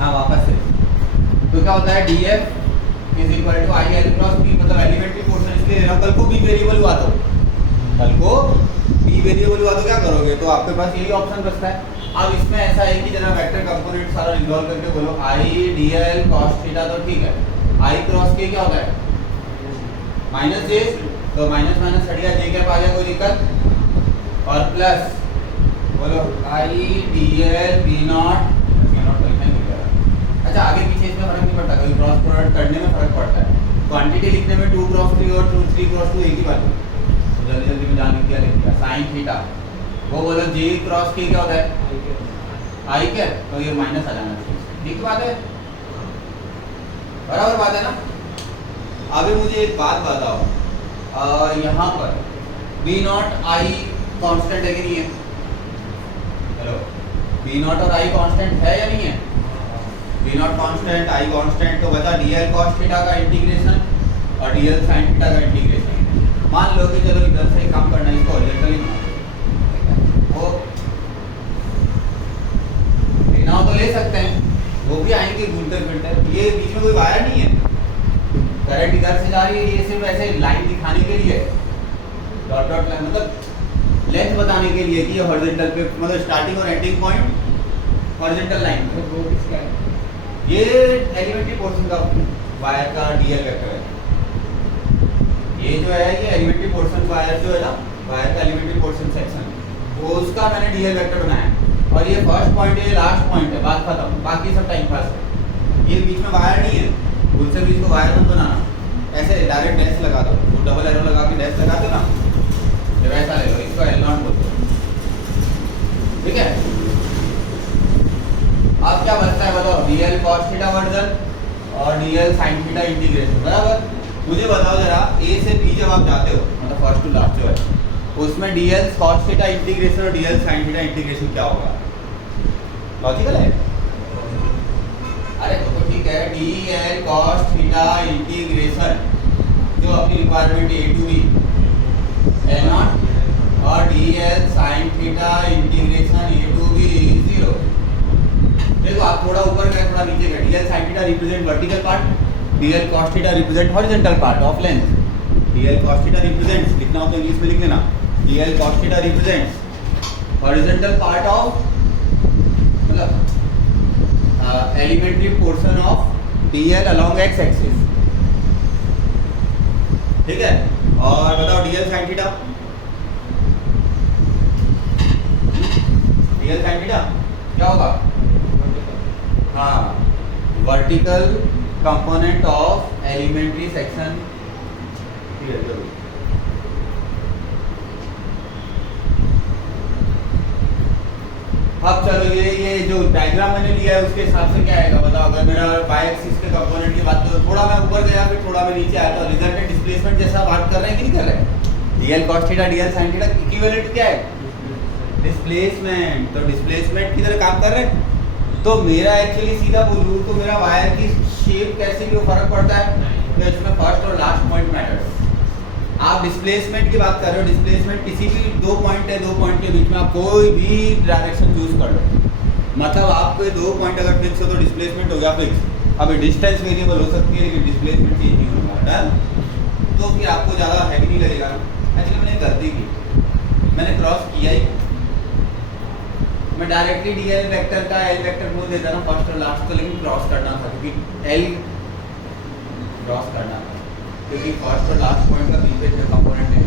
हाँ वापस से। तो क्या होता है df is equal to I L cross B, मतलब एलिमेंट्री पोर्शन इसलिए ले रहा हूँ, कल को बी वेरिएबल हुआ तो क्या करोगे, तो आपके पास यही ऑप्शन बचता है। अब इसमें ऐसा है कि जरा वेक्टर कंपोनेंट सारा रिजॉल्व करके बोलो I D L cos theta, तो ठीक है आई क्रॉस के क्या होता है माइनस जे, तो माइनस माइनस हट गया, जे क्या आ गया, कोई दिक्कत, और प्लस बोलो I D L B naught तो लिखना ही पड़ेगा। अच्छा आगे पीछे इसमें फर्क नहीं पड़ता, कभी क्रॉस प्रोडक्ट करने में फर्क पड़ता है, क्वांटिटी लिखने में 2 क्रॉस 3 और 3 क्रॉस 2 एक ही बात है, तो जल्दी जल्दी में जान लिख दिया साइन थीटा, वो बोलो जे क्रॉस के क्या होता है आई क्या, तो ये माइनस आ जाना चाहिए, ठीक बात है, बराबर बात है ना। अभी मुझे एक बात बताओ, यहाँ पर बी नॉट आई कांस्टेंट है कि नहीं है, हेलो बी नॉट और आई कांस्टेंट है या नहीं है, B naught constant I constant, तो बता डीएल कॉस थीटा का इंटीग्रेशन और डीएल साइन थीटा का इंटीग्रेशन। मान लो कि चलो इधर से काम करना है, इसको हॉरिजॉन्टली वो लेना हो तो ले सकते हैं, वो भी आएंगे घूमते फिरते, ये बीच में कोई वायर नहीं है, करंट इधर से जा रही है, ये सिर्फ ऐसे लाइन दिखाने के लिए, डॉट डॉट लाइन मतलब लेंथ बताने के लिए कि ये हॉरिजॉन्टल पे, मतलब स्टार्टिंग और एंडिंग पॉइंट हॉरिजॉन्टल लाइन, तो वो किसका है, ये एलिमेंट्री पोर्शन का वायर का डीएल वेक्टर है, ये जो है ये एलिमेंट्री पोर्शन वायर जो है ना, वायर का एलिमेंट्री पोर्शन सेक्शन, वो उसका मैंने डीएल वेक्टर बनाया है, और ये फर्स्ट पॉइंट है, ये लास्ट पॉइंट है, बात खत्म, बाकी सब टाइम पास है, ये बीच में वायर नहीं है, उनसे भी इसको वायर मत बनाना, ऐसे डायरेक्ट डैश लगा दो, वो डबल एरो लगा के डैश लगा दो ना, जब ऐसा ले लो, इसको एल नॉट बोलते हो, ठीक है। अब क्या बचता है बताओ, डीएल कॉस थीटा वर्जन और डीएल साइन थीटा इंटीग्रेशन, बराबर। मुझे बताओ जरा ए से बी जब आप जाते हो, मतलब फर्स्ट टू लास्ट जो है, उसमें डीएल कॉस थीटा इंटीग्रेशन और डीएल साइन थीटा इंटीग्रेशन क्या होगा, लॉजिकल है, अरे तो ठीक है, डीएल कॉस थीटा इंटीग्रेशन जो अपनी requirement A to B L naught, और DL sine theta integration A to B 0। देखो आप थोड़ा ऊपर गए थोड़ा नीचे गए, DL sine theta represent vertical part, DL cos theta represent horizontal part of length, DL cos theta represents, लिखना हो तो इंग्लिश में लिख लेना, DL cos theta represents horizontal part of, मतलब elementary portion of DL along X axis, ठीक है। और बताओ DL sine theta, DL sine theta क्या होगा, हाँ vertical component of elementary section, अब चलो ये जो डायग्राम मैंने लिया है उसके हिसाब से क्या आएगा बताओ, अगर मेरा बाय एक्सिस के कंपोनेंट की बात करो, थोड़ा मैं ऊपर गया फिर थोड़ा मैं नीचे आया, तो रिजल्टेंट डिस्प्लेसमेंट जैसा बात कर रहे हैं कि नहीं कर रहे हैं, DL cos theta DL sine theta equivalent क्या है, डिस्प्लेसमेंट, तो डिस्प्लेसमेंट की तरह काम कर रहे हैं। तो मेरा एक्चुअली सीधा बोलूँ तो मेरा वायर की शेप कैसे भी फर्क पड़ता है, तो इसमें फर्स्ट और लास्ट पॉइंट मैटर्स। आप डिस्प्लेसमेंट की बात कर रहे हो, डिस्प्लेसमेंट किसी भी 2 पॉइंट है, 2 पॉइंट के बीच में आप कोई भी डायरेक्शन चूज कर लो, मतलब आपको 2 पॉइंट अगर फिक्स हो तो डिस्प्लेसमेंट हो गया फिक्स। अभी डिस्टेंस वेरिएबल हो सकती है लेकिन डिस्प्लेसमेंट चेंज नहीं होगा, डन। तो फिर आपको ज़्यादा हैवी नहीं लगेगा। एक्चुअली मैंने गलती की, मैंने क्रॉस किया ही, मैं डायरेक्टली डीएल वेक्टर का एल वेक्टर बोल देता ना फर्स्ट और लास्ट को, लेकिन क्रॉस करना था क्योंकि एल क्रॉस करना था, क्योंकि फर्स्ट और लास्ट पॉइंट का बीच में कंपोनेंट है,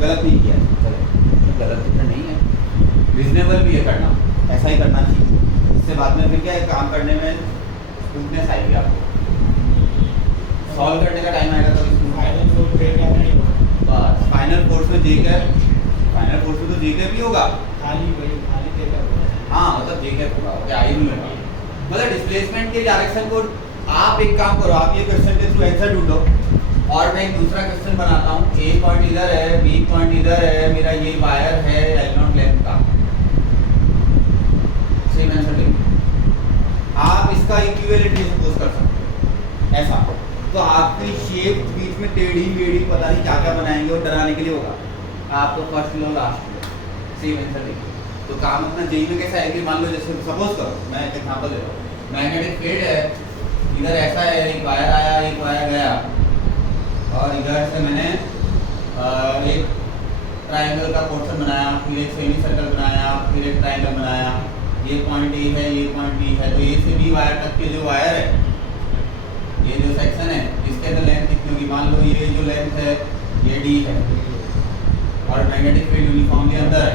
गलत नहीं किया, चलो गलत तो नहीं है, रीजनेबल भी है करना, ऐसा ही करना चाहिए, इससे बाद में फिर क्या है काम करने में स्मूथनेस आएगी, आपको सॉल्व करने का टाइम आएगा तो बस फाइनल फोर्स में जे कैप, फाइनल फोर्स में तो जे कैप भी होगा, हाँ मतलब जे कैप होगा, क्या आई नहीं होगा, मतलब डिस्प्लेसमेंट के डायरेक्शन को आप एक काम करो, आप ये क्वेश्चन के थ्रू आंसर ढूंढो और मैं एक दूसरा क्वेश्चन बनाता हूँ, ए पॉइंट इधर है, बी पॉइंट इधर है, मेरा ये वायर है एल नॉट लेंथ का, सेम आंसर देंगे आप, इसका इक्विवेलेंट भी सपोज कर सकते हो ऐसा, तो आपकी शेप बीच में टेढ़ी मेढ़ी पता नहीं क्या क्या बनाएंगे और डराने के लिए होगा, आप तो फर्स्ट लो लास्ट लो सेम आंसर देंगे। तो काम अपना जेई में कैसा है कि मान लो जैसे सपोज करो, मैं एक एग्जांपल दे रहा हूँ, मैग्नेटिक फील्ड है, इधर ऐसा है, एक वायर आया एक वायर गया, और इधर से मैंने एक ट्रायंगल का पोर्शन बनाया, फिर एक सेमी सर्कल बनाया, फिर एक ट्रायंगल बनाया, ये पॉइंट ए है, ये पॉइंट बी है, तो ए से बी वायर तक के जो वायर है, ये जो सेक्शन है, इसके अंदर लेंथ कितनी होगी, मान लो ये जो लेंथ है ये डी है, और मैग्नेटिक फील्ड यूनिफॉर्मली अंदर है,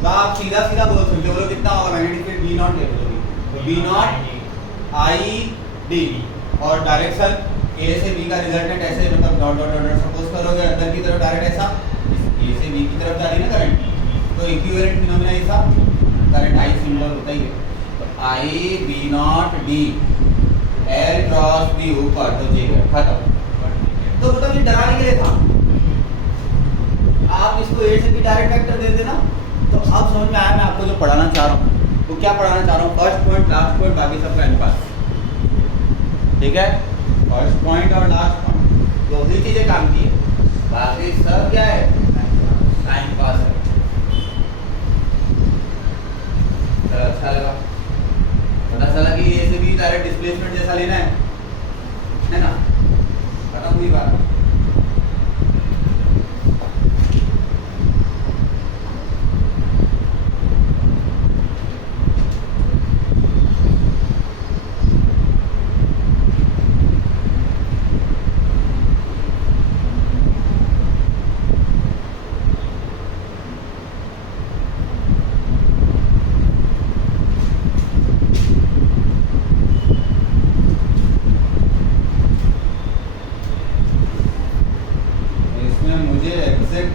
तो आप सीधा सीधा बोल सकते हो, बोलो कितना होगा मैग्नेटिक फील्ड, बी नॉट ले बोलोगे, बी नॉट आई डी, और डायरेक्शन ए से बी का रिजल्टेंट ऐसे, मतलब डॉट डॉट डॉट सपोज करोगे अंदर की तरफ डायरेक्ट ऐसा, ए से बी की तरफ जा रही है ना करंट, तो इक्विवेलेंट फिनोमेना ऐसा करंट आई सिंबल होता ही है, तो I B naught D L cross B ऊपर, तो जे खत्म। तो मतलब ये डराने के लिए था, आप इसको ए से बी डायरेक्ट वेक्टर दे देना, तो अब समझ में आया मैं आपको जो पढ़ाना चाह रहा हूँ, तो क्या पढ़ाना चाह रहा हूँ, फर्स्ट पॉइंट लास्ट पॉइंट बाकी सब टाइम पास, ठीक है, फर्स्ट पॉइंट और लास्ट पॉइंट दो ही चीजें काम की है, बाकी सब क्या है टाइम पास है। चलो अच्छा लगा, पता चला कि ए से बी डायरेक्ट डिस्प्लेसमेंट जैसा लेना है ना, खत्म हुई बात।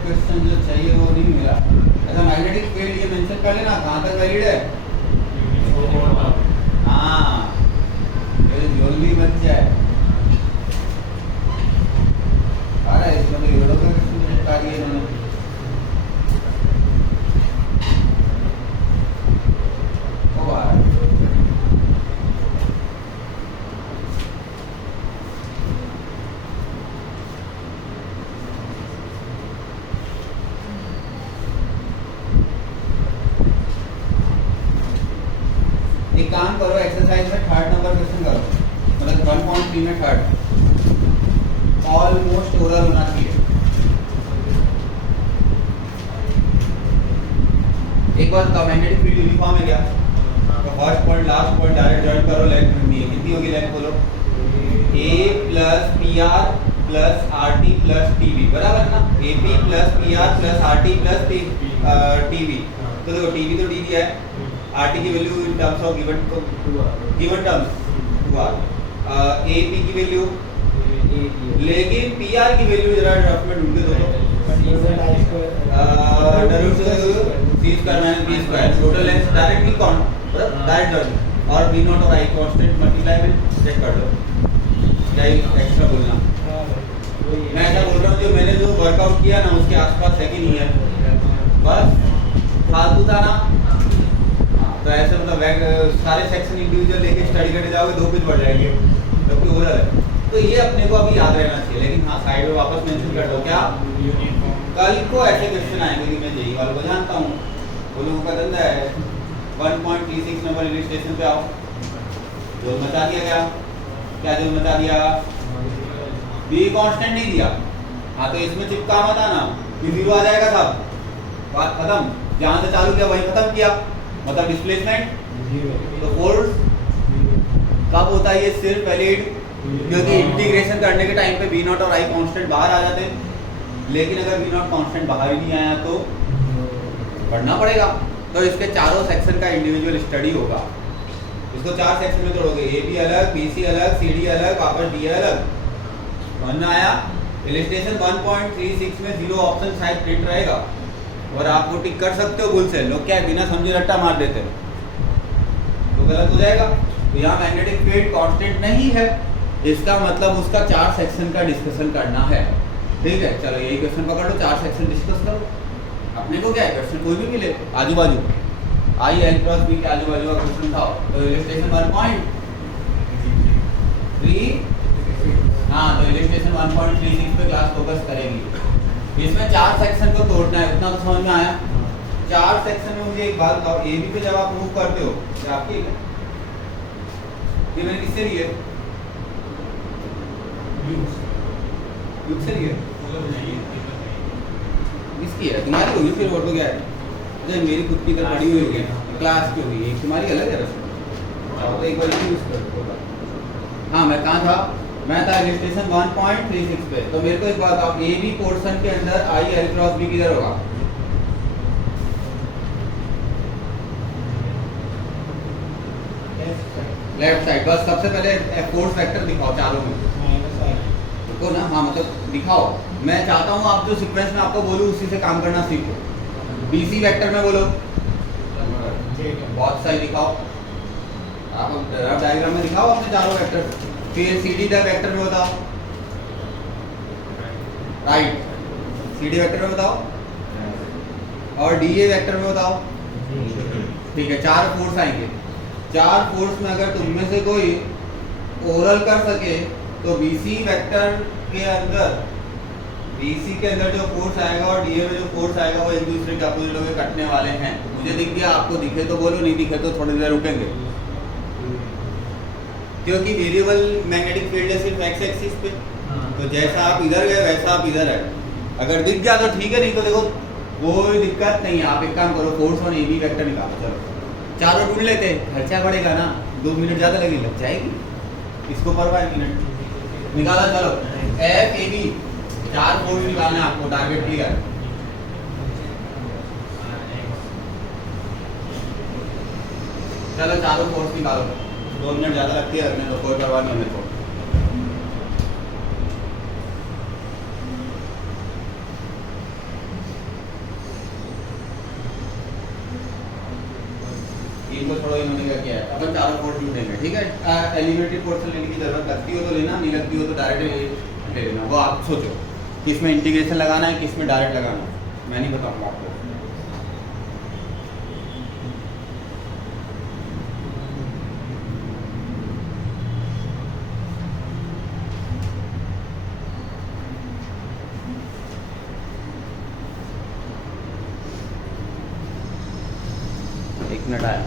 क्वेश्चन जो चाहिए वो नहीं मिला। अच्छा मैग्नेटिक फील्ड ये मेंशन कर लेना कहाँ तक वैलिड है, हाँ ये जल्दी बच जाए, अरे इसमें तो यूरो का क्वेश्चन चिपका दिया इन्होंने, ओ भाई एक काम करो, एक्सरसाइज में थर्ड नंबर क्वेश्चन करो, मतलब 1.3 में थर्ड ऑलमोस्ट ओरल होना चाहिए। एक बार तो मैग्नेटिक फील्ड यूनिफॉर्म है क्या, तो first point last point direct join करो, लेंथ ढूंढनी है, कितनी होगी लेंथ बोलो, A plus P R plus R T plus T B, बराबर ना, A P plus P R plus R T plus T B, तो देखो टी बी तो डी दिया है, आर टी की value in terms of given terms 2r, A P की value, लेकिन पी आर की वैल्यू जरा रफ में ढूंढ के दो, C square minus B square, total length directly कौन डायरेक्ट कर, और बी नॉट और आई कांस्टेंट मल्टीप्लाई में चेक कर लो, क्या एक्स्ट्रा बोलना, मैं ऐसा बोल रहा हूँ जो मैंने जो वर्कआउट किया ना उसके आसपास है कि नहीं है, बस फालतू था ना, तो ऐसे मतलब सारे सेक्शन इंडिविजुअल लेके स्टडी करने जाओगे 2 पेज बढ़ जाएंगे, जबकि ओवरऑल है, तो ये अपने को अभी याद रहना चाहिए, लेकिन हाँ साइड में वापस मेंशन कर दो क्या, कल को ऐसे क्वेश्चन आएंगे कि मैं जेई वालों को जानता हूँ, वो लोगों का धंधा है 1.36 नंबर रेलवे स्टेशन पे आओ, जोर मचा दिया गया, क्या जोर मचा दिया, बी कांस्टेंट नहीं दिया, हाँ तो इसमें चिपका मत आना, बी जीरो आ जाएगा सब, बात खत्म, जहाँ से चालू किया वही खत्म किया, मतलब डिस्प्लेसमेंट, तो फोर्स कब होता है ये सिर्फ वैलिड, क्योंकि इंटीग्रेशन करने के टाइम पे बी नॉट और आई कांस्टेंट बाहर आ जाते हैं, लेकिन अगर बी नॉट कांस्टेंट बाहर ही नहीं आया तो पढ़ना पड़ेगा, तो इसके चारों सेक्शन का इंडिविजुअल स्टडी होगा, इसको 4 सेक्शन में तोड़ोगे, ए बी अलग, बी सी अलग, सी डी अलग, वापस डी अलग, समझ आया, इलस्ट्रेशन 1.36 में 0 ऑप्शन शायद प्रिंट रहेगा, और आप वो टिक कर सकते हो भूल से, लोग क्या है बिना समझे रट्टा मार देते हैं, तो गलत हो जाएगा, तो यहाँ मैग्नेटिक फील्ड कांस्टेंट नहीं है, इसका मतलब उसका 4 सेक्शन का डिस्कशन करना है, ठीक है, चलो यही क्वेश्चन पकड़ लो, 4 सेक्शन डिस्कस करो, अपने को क्या है क्वेश्चन कोई भी मिले, आजू बाजू आई एल क्रॉस बी के आजू बाजू का क्वेश्चन था, तो इलस्ट्रेशन 1.3, हाँ तो इलस्ट्रेशन 1.36 पे क्लास फोकस करेगी, इसमें 4 सेक्शन को तोड़ना है, उतना तो समझ में आया, 4 सेक्शन में मुझे एक बात बताओ, ए बी पे जब आप मूव करते हो, आपकी ये मैंने किससे लिए? लूप से लिए? किसकी है? तुम्हारी होगी फिर, और तो क्या है? अच्छा मेरी खुद की तो पड़ी हुई होगी, क्लास की होगी, एक तुम्हारी अलग है वैसे। तो एक बार यूज कर। हाँ मैं कहाँ था? मैं था इलस्ट्रेशन 1.36 पे। तो मेरे को एक बात आप, ए बी पोर्शन के अंदर आई एल क्रॉस बी किधर होगा? Left side. बस सबसे पहले फोर्स वेक्टर दिखाओ चारों में। देखो ना, हाँ मतलब दिखाओ। मैं चाहता हूँ आप जो सीक्वेंस में आपको बोलूँ उसी से काम करना सीखो। बीसी वेक्टर में बोलो, बहुत सही दिखाओ। आप डायग्राम में दिखाओ अपने चारों वेक्टर। फिर सीडी वेक्टर में बताओ, राइट। सीडी वेक्टर में बताओ और डीए वेक्टर में बताओ। ठीक है, 4 फोर्स आएंगे। 4 फोर्स में अगर तुम में से कोई ओरल कर सके तो बीसी वेक्टर के अंदर, बीसी के अंदर जो फोर्स आएगा और डीए में जो फोर्स आएगा वो एक दूसरे के अपोजिट होकर कटने वाले हैं। मुझे दिख गया, आपको दिखे तो बोलो, नहीं दिखे तो थोड़ी देर रुकेंगे, क्योंकि वेरिएबल मैग्नेटिक फील्ड है सिर्फ एक्स एक्सिस पे। तो जैसा आप इधर गए वैसा आप इधर है। अगर दिख गया तो ठीक है, नहीं तो देखो कोई दिक्कत नहीं है। आप एक काम करो, force one A B vector निकालो। चलो चारों ढूंढ लेते हैं, खर्चा बढ़ेगा ना, 2 मिनट ज़्यादा लगेगी, लग जाएगी। इसको पर 5 मिनट निकाला। चलो एफ ए बी, 4 फोर्स निकालना है आपको, टारगेट क्लियर। चलो चारों फोर्स निकालो, 2 मिनट ज़्यादा लगती है, रखने तो कोई परवाह नहीं हमें। तो इनको छोड़ो, इन्होंने क्या किया है, अपन चारों फोर्स ढूंढेंगे। ठीक है, एलिमेंट्री पोर्शन लेने की जरूरत लगती हो तो लेना, नहीं लगती हो तो डायरेक्ट ले लेना। वो आप सोचो किस में इंटीग्रेशन लगाना है, किस में डायरेक्ट लगाना है, मैं नहीं बताऊंगा आपको। एक मिनट आया।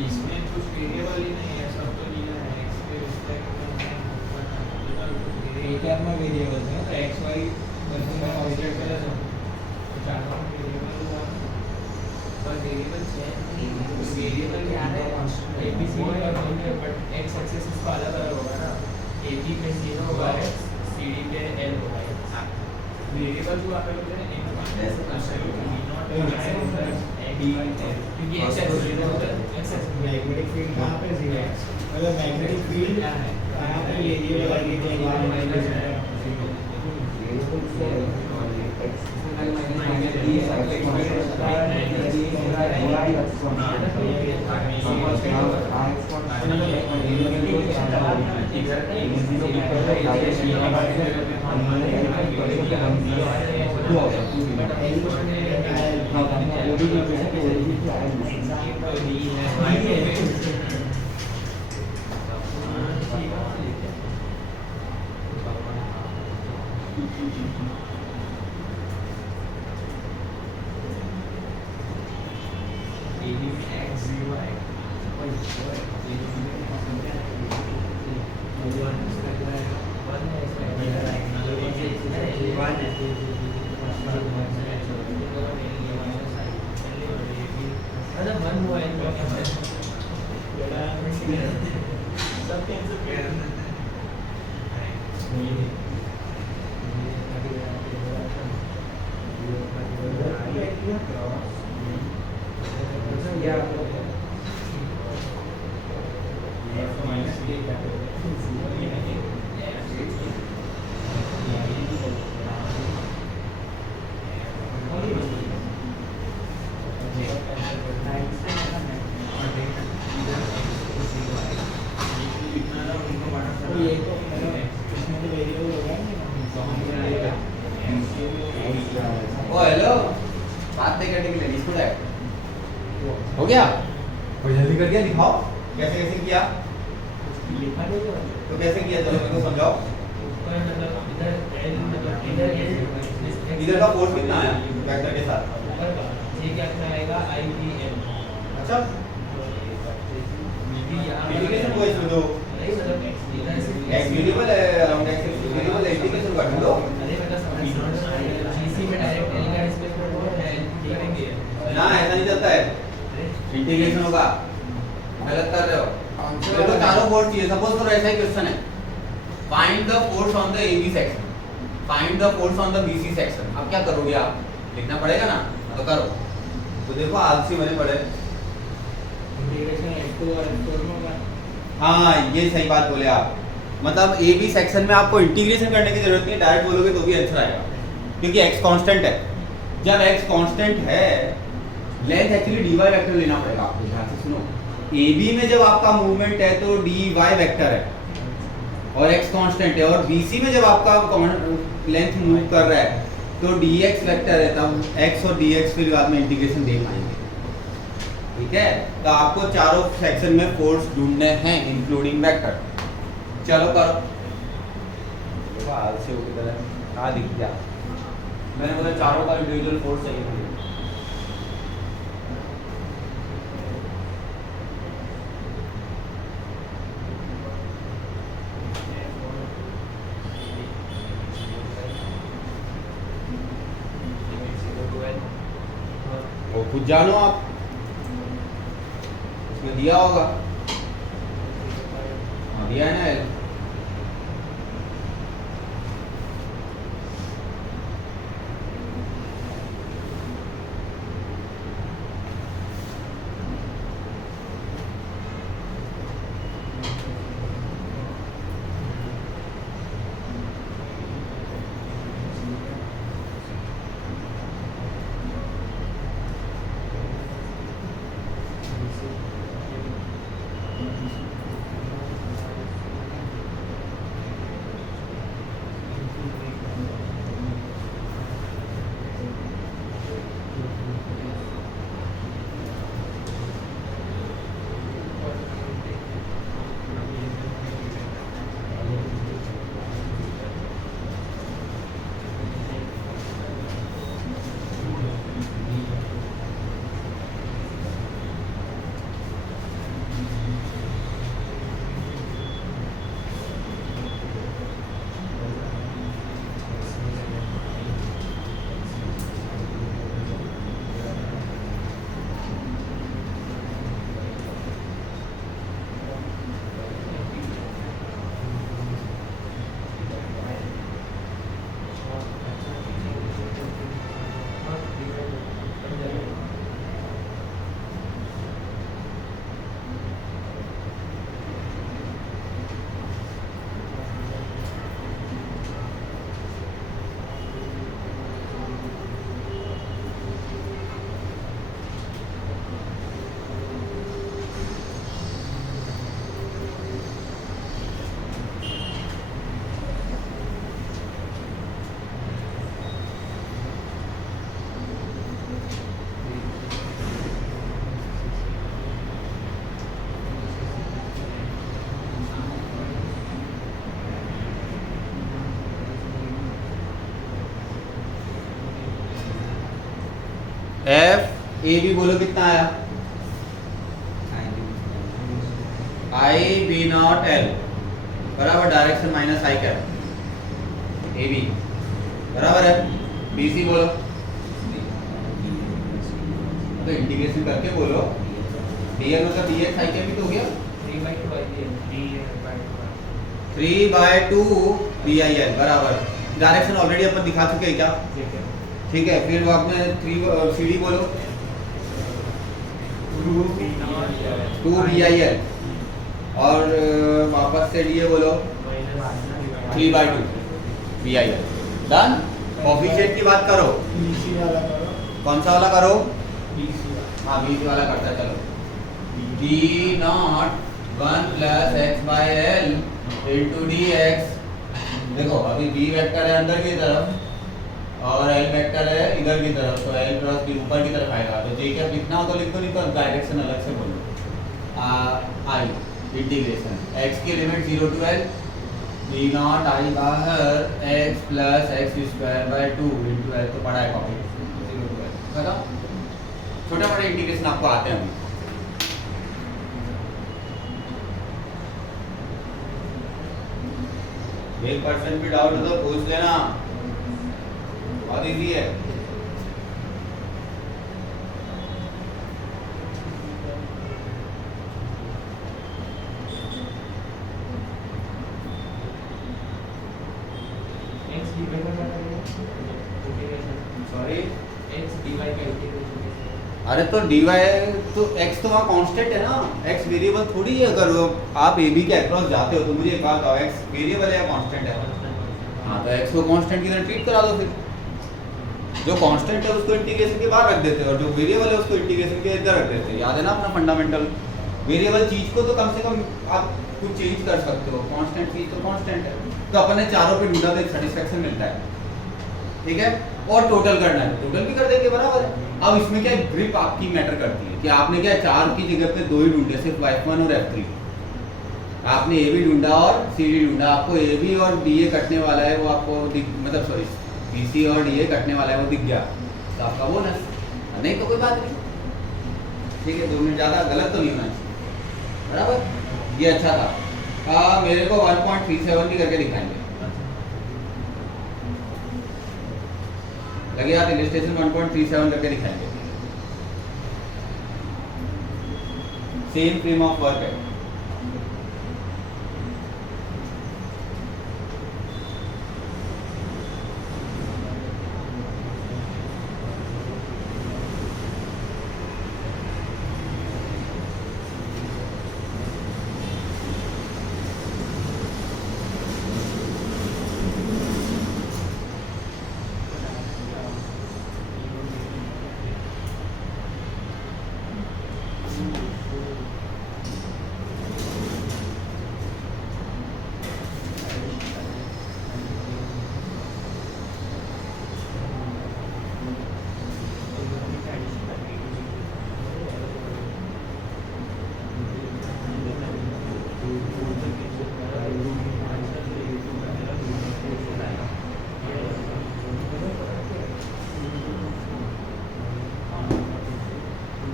इसमें कुछ वेरिएबल ही नहीं है, सब तो लिया है एक्स के रिस्पेक्ट में। एक में वेरिएबल है तो एक्स वाई में ऑब्जेक्ट है, तो चारों वेरिएबल हुआ। पर वेरिएबल चेंज नहीं, वेरिएबल क्या है, एबीसीडी का होंगे, बट एक्स एक्सिस उसका अलग अलग होगा ना। एबी पे 0 होगा, सीडी पे एल होगा। वेरिएबल जो आप लोग हैं एक ऐसे कंस्ट्रक्ट क्योंकि एक्स एक्सिस 0 होता है। एक्स एक्सिस मैग्नेटिक फील्ड कहाँ पे 0 है, मतलब मैग्नेटिक फील्ड क्या है, कहाँ पे वेरिएबल आगे के बाद माइनस है। हेलो, बात नहीं करने के लिए इसको हो गया, और जल्दी कर दिया, दिखाओ। कैसे कैसे किया? लिखा नहीं है तो कैसे किया, चलो मेरे को समझाओ। ऊपर मतलब इधर L मतलब इधर इधर का फोर्स कितना आया वेक्टर के साथ? ऊपर का ये क्या आएगा IBM। अच्छा, इंटीग्रेशन को इसमें दो, नहीं मतलब इधर से x वेरिएबल है, अराउंड x वेरिएबल है, इंटीग्रेशन कर दो। अरे मतलब GC में डायरेक्ट L का डिस्प्लेसमेंट होगा L करेंगे ना ऐसा नहीं चलता है, इंटीग्रेशन होगा, गलत कर रहे हो। मेरे को चारों फोर्स चाहिए। सपोज करो ऐसा ही क्वेश्चन है, find the force on the AB section, find the force on the BC section. अब क्या करोगे आप? लिखना पड़ेगा ना, तो करो। तो देखो आलसी बने पड़े। इंटीग्रेशन F2 और F4 में होगा। हाँ ये सही बात बोले आप, मतलब AB सेक्शन में आपको इंटीग्रेशन करने की जरूरत नहीं है, डायरेक्ट बोलोगे तो भी आंसर आएगा, क्योंकि x कांस्टेंट है। जब x कांस्टेंट है, लेंथ एक्चुअली dy वेक्टर लेना पड़ेगा आपको, ध्यान से सुनो। AB में जब आपका मूवमेंट है तो dy वेक्टर है और x कांस्टेंट है, और BC में जब आपका लेंथ मूव कर रहा है तो dx वेक्टर है, तब x और dx फिर बाद में इंटीग्रेशन दे पाएंगे। ठीक है, तो आपको चारों सेक्शन में फोर्स ढूंढने हैं इंक्लूडिंग वेक्टर। चलो करो। देखो आलसी हो की तरह कहाँ दिख गया, मैंने बोला चारों का इंडिविजुअल फोर्स चाहिए मुझे। वो खुद जानो आप, उसमें दिया होगा। हाँ दिया है ना L। एफ ए बी बोलो कितना आया? आई बी नॉट एल बराबर direction minus I cap A B बराबर है बी सी बोलो, तो इंटीग्रेशन करके बोलो डी एल मतलब डी एक्स आई कैप भी तो हो गया 3/2 बी आई एल बराबर डायरेक्शन ऑलरेडी अपन दिखा चुके हैं क्या? ठीक है, फिर आपने 3 सी डी बोलो 2 बी आई एल और वापस से डी ए बोलो 3/2 B I L. Done. Coefficient की बात करो, कौन सा वाला करो? हाँ बीच वाला करता है। चलो D not 1 plus x by L into D x. देखो अभी बी वेक्टर है अंदर की तरफ और एल वेक्टर है इधर की तरफ, तो एल क्रॉस बी ऊपर की तरफ आएगा, तो जे क्या लिखना हो तो लिख दो, नहीं तो डायरेक्शन अलग से बोलो। आई इंटीग्रेशन x की limit 0 to l v naught I बाहर x plus X square by 2 into L तो पड़ा है कॉपी 0 to l खत्म। छोटे मोटे इंटीग्रेशन आपको आते हैं। एक परसेंट भी डाउट हो तो पूछ लेना, बहुत इजी है। सॉरी अरे तो dy तो x तो वहाँ कांस्टेंट है ना, x वेरिएबल थोड़ी है। अगर आप ए बी के अक्रॉस जाते हो तो मुझे एक बात बताओ, x वेरिएबल है या कांस्टेंट है? हाँ तो x को कांस्टेंट की तरह ट्रीट करा दो। फिर जो कांस्टेंट है उसको इंटीग्रेशन के बाहर रख देते हैं और जो वेरिएबल है उसको इंटीग्रेशन के अंदर रख देते हैं। याद है ना अपना फंडामेंटल। वेरिएबल चीज को तो कम से कम आप कुछ चेंज कर सकते हो, कांस्टेंट चीज तो कांस्टेंट है। तो अपन ने चारों पे ढूंढा तो एक सेटिस्फेक्शन मिलता है, ठीक है। और टोटल करना है, टोटल भी कर देंगे, बराबर है। अब इसमें क्या ग्रिप आपकी मैटर करती है कि आपने क्या 4 की जगह पे 2 ही ढूंढे, सिर्फ F1 और F3। आपने ए भी ढूंढा और सी डी ढूंढा, आपको ए बी और डी ए कटने वाला है वो आपको मतलब सॉरी बी सी और डी ए कटने वाला है वो दिख गया तो आपका बोनस, नहीं तो कोई बात नहीं, ठीक है। 2 मिनट ज़्यादा गलत तो नहीं होना चाहिए, बराबर। ये अच्छा था। मेरे को 1.37 भी करके दिखाएंगे, लगे आप इलस्ट्रेशन 1.37 करके दिखाएंगे। सेम फ्रेम ऑफ वर्क है।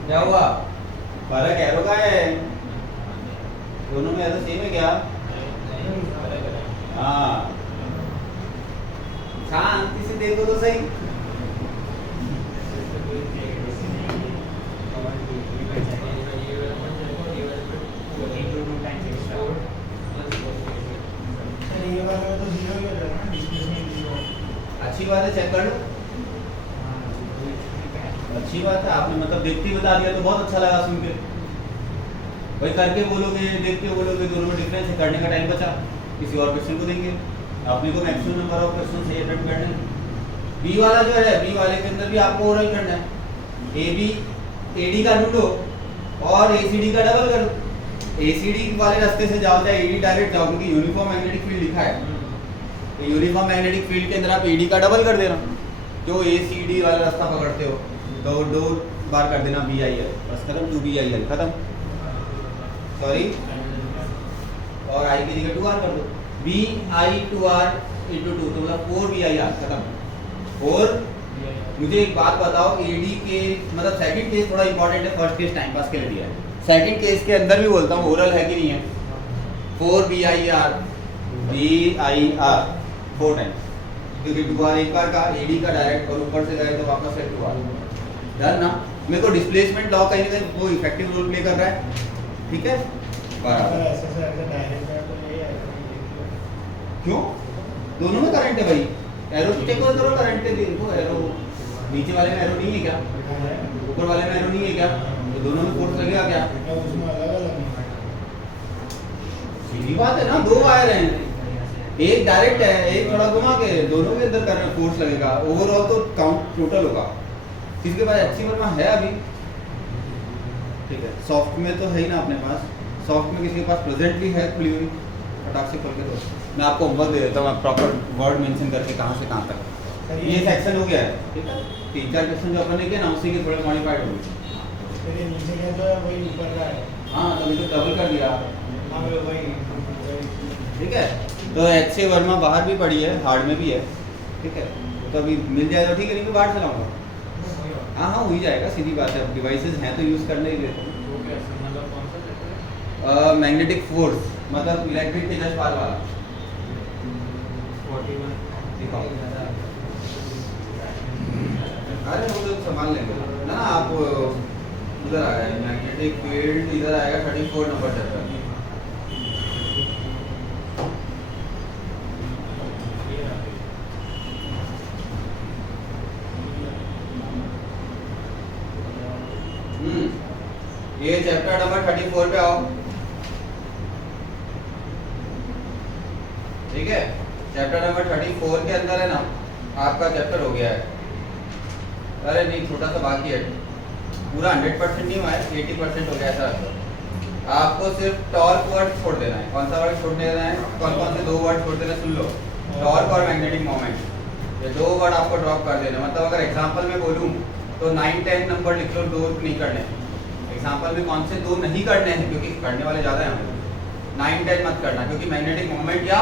क्या हुआ? फर्क एरो का है, दोनों में एरो सेम है क्या? हाँ शांति से देखो तो सही। अच्छी बात है, चेक कर लो। अच्छी बात है, आपने मतलब देखते ही बता दिया तो बहुत अच्छा लगा सुन के। भाई करके बोलोगे, देख के बोलोगे, दोनों में डिफरेंस है, करने का टाइम बचा, किसी और क्वेश्चन को देंगे। आपने को मैक्सिमम नंबर ऑफ क्वेश्चन सही अटेम्प्ट करने हैं। बी वाला जो है, बी वाले के अंदर भी आपको ओरल करना है। ए बी ए डी का ढूंढो और ए सी डी का डबल करो। ए सी डी वाले रास्ते से जाओ चाहे ए डी डायरेक्ट जाओ, क्योंकि यूनिफॉर्म मैग्नेटिक फील्ड लिखा है। तो यूनिफॉर्म मैग्नेटिक फील्ड के अंदर आप ए डी का डबल कर देना। जो ए सी डी वाला रास्ता पकड़ते हो तो 2 बार कर देना बी आई एल, बस खत्म। 2 बी आई एल खत्म, सॉरी। और आई की जगह 2 आर कर दो, बी आई 2 आर इंटू 2 तो मतलब 4 बी आई आर खत्म। और मुझे एक बात बताओ, ए डी के मतलब सेकंड केस थोड़ा इंपॉर्टेंट है, फर्स्ट केस टाइम पास के लिए दिया है। सेकंड केस के अंदर भी बोलता हूँ ओरल है कि नहीं है। 4 बी आई आर 4 टाइम्स, क्योंकि 2 आर एक बार का, ए डी का डायरेक्ट, और ऊपर से गए तो वापस से 2 आर। डन ना। मेरे को डिस्प्लेसमेंट लॉ कहीं ना कहीं वो इफेक्टिव रोल प्ले कर रहा है, ठीक है। क्यों? दोनों में करंट है भाई। एरो तो चेक करो, करंट है, देखो एरो नीचे वाले में एरो नहीं है क्या? ऊपर वाले में एरो नहीं है क्या? तो दोनों में फोर्स लगेगा क्या? सीधी बात है ना, 2 वायर हैं, एक डायरेक्ट है, एक थोड़ा घुमा के, दोनों के अंदर करंट फोर्स लगेगा। ओवरऑल तो काउंट टोटल होगा। किसके पास एचसी वर्मा है अभी? ठीक है, सॉफ्ट में तो है ही ना अपने पास। सॉफ्ट में किसी के पास प्रेजेंटली है खुली हुई? फटाक से खोल के दो। मैं आपको होमवर्क दे देता हूँ, प्रॉपर वर्ड मेंशन करके कहाँ से कहाँ तक। ये सेक्शन हो गया है, ठीक है। 3-4 क्वेश्चन जो अपन ने किया ना उसी के थोड़े मॉडिफाइड हो गए। नीचे क्या जो है वही ऊपर का है। हाँ तो अभी तो डबल कर दिया। हाँ वही ठीक है, तो एच से वर्मा बाहर भी पड़ी है, हार्ड में भी है। ठीक है, तो अभी मिल जाएगा, ठीक है, नहीं मैं बाहर चलाऊँगा। हाँ हाँ हो ही जाएगा, सीधी बात है, डिवाइसेस हैं तो यूज़ करने ही देते हैं। वो कैसे मतलब कौन सा चैप्टर है? मैग्नेटिक फोर्स मतलब इलेक्ट्रिक तेजस पाल वाला। 41 दिखाओ। अरे वो तो संभाल लेंगे ना, आप उधर आ गए, मैग्नेटिक फील्ड इधर आएगा 34 नंबर चैप्टर। ये चैप्टर नंबर 34 पे आओ। ठीक है, चैप्टर नंबर 34 के अंदर है ना, आपका चैप्टर हो गया है। अरे नहीं, छोटा सा बाकी है, पूरा 100% नहीं हुआ है, 80% हो गया ऐसा रखो। आपको सिर्फ टॉर्क वर्ड छोड़ देना है। कौन सा वर्ड छोड़ देना है? कौन कौन से 2 वर्ड छोड़ देना, सुन लो। टॉर्क और मैग्नेटिक मोमेंट, ये 2 वर्ड आपको ड्रॉप कर देना। मतलब अगर एग्जांपल में बोलूँ तो 9-10 नंबर लिख लो, 2 नहीं करने। एग्जांपल में कौन से 2 नहीं करने हैं, क्योंकि करने वाले ज़्यादा हैं हमें। 9-10 मत करना, क्योंकि मैग्नेटिक मोमेंट या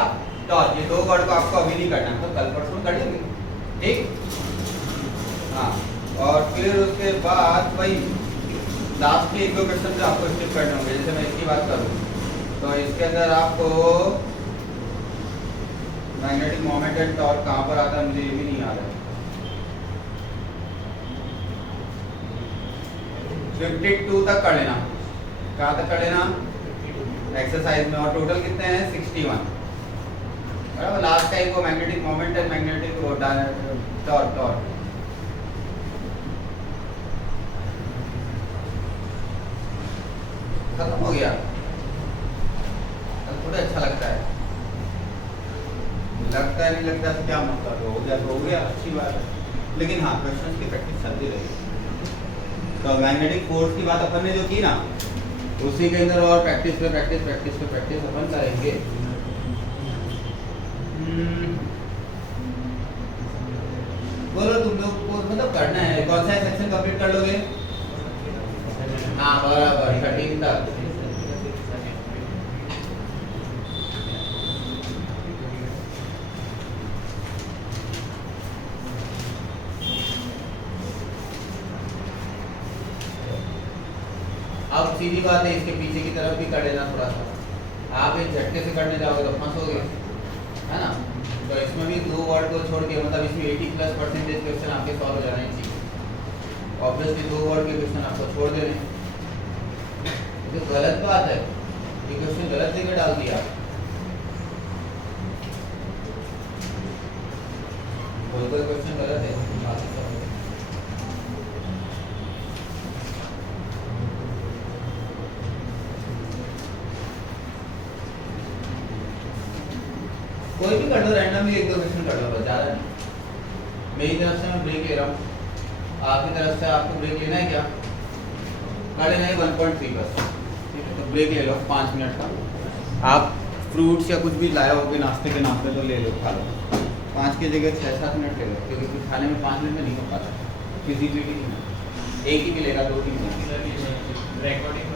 टॉर्क, ये 2 वर्ड को आपको अभी नहीं करना है, तो कल परसों कर लेंगे। ठीक, हाँ। और फिर उसके बाद वही लास्ट के 1-2 क्वेश्चन जो आपको स्किप करने होंगे। जैसे मैं इसकी बात करूँ तो इसके अंदर आपको मैग्नेटिक मोमेंट एंड टॉर्क कहाँ पर आता है, मुझे ये भी नहीं आ रहा है। 52 तक कर लेना। कहाँ तक कर लेना? एक्सरसाइज में। और टोटल कितने हैं? 61। बराबर, लास्ट का एक वो magnetic moment and magnetic torque. खत्म हो गया। थोड़ा अच्छा लगता है, नहीं लगता तो क्या मतलब, हो गया तो हो गया, अच्छी बात है। लेकिन हाँ, क्वेश्चंस की प्रैक्टिस चलती रहेगी। तो मैग्नेटिक फोर्स की बात अपन ने जो की ना, उसी के अंदर और प्रैक्टिस पे अपन करेंगे। बोलो तुम लोग को मतलब करना है, कौन सा सेक्शन कंप्लीट कर लोगे? हाँ बराबर, 13 तक। अब सीधी बात है, इसके पीछे की तरफ भी कर लेना थोड़ा सा। आप एक झटके से करने जाओगे तो फंसोगे, है ना। तो इसमें भी 2 वर्ड को छोड़ के, मतलब इसमें 80+% क्वेश्चन आपके सॉल्व हो जाने चाहिए। ऑब्वियसली 2 वर्ड के क्वेश्चन आपको छोड़ देने, तो गलत बात है, ये क्वेश्चन गलत जगह डाल दिया। कोई क्वेश्चन गलत है, बाकी सब कोई भी कर लो, रैंडमली 1-2 क्वेश्चन कर लो, बस ज़्यादा नहीं। मेरी तरफ से मैं ब्रेक ले रहा हूँ, आपकी तरफ से आपको ब्रेक लेना है क्या? कर लेना है 1.3 बस। ठीक है, तो ब्रेक ले लो 5 मिनट का। आप फ्रूट्स या कुछ भी लाए होगे नाश्ते के नाम पे तो ले लो, खा लो। 5 की जगह 6-7 मिनट ले लो, क्योंकि कुछ खाने में 5 मिनट में नहीं हो पाता, फिजिबिलिटी नहीं है। एक ही मिलेगा, 2 नहीं मिलेगा। रिकॉर्डिंग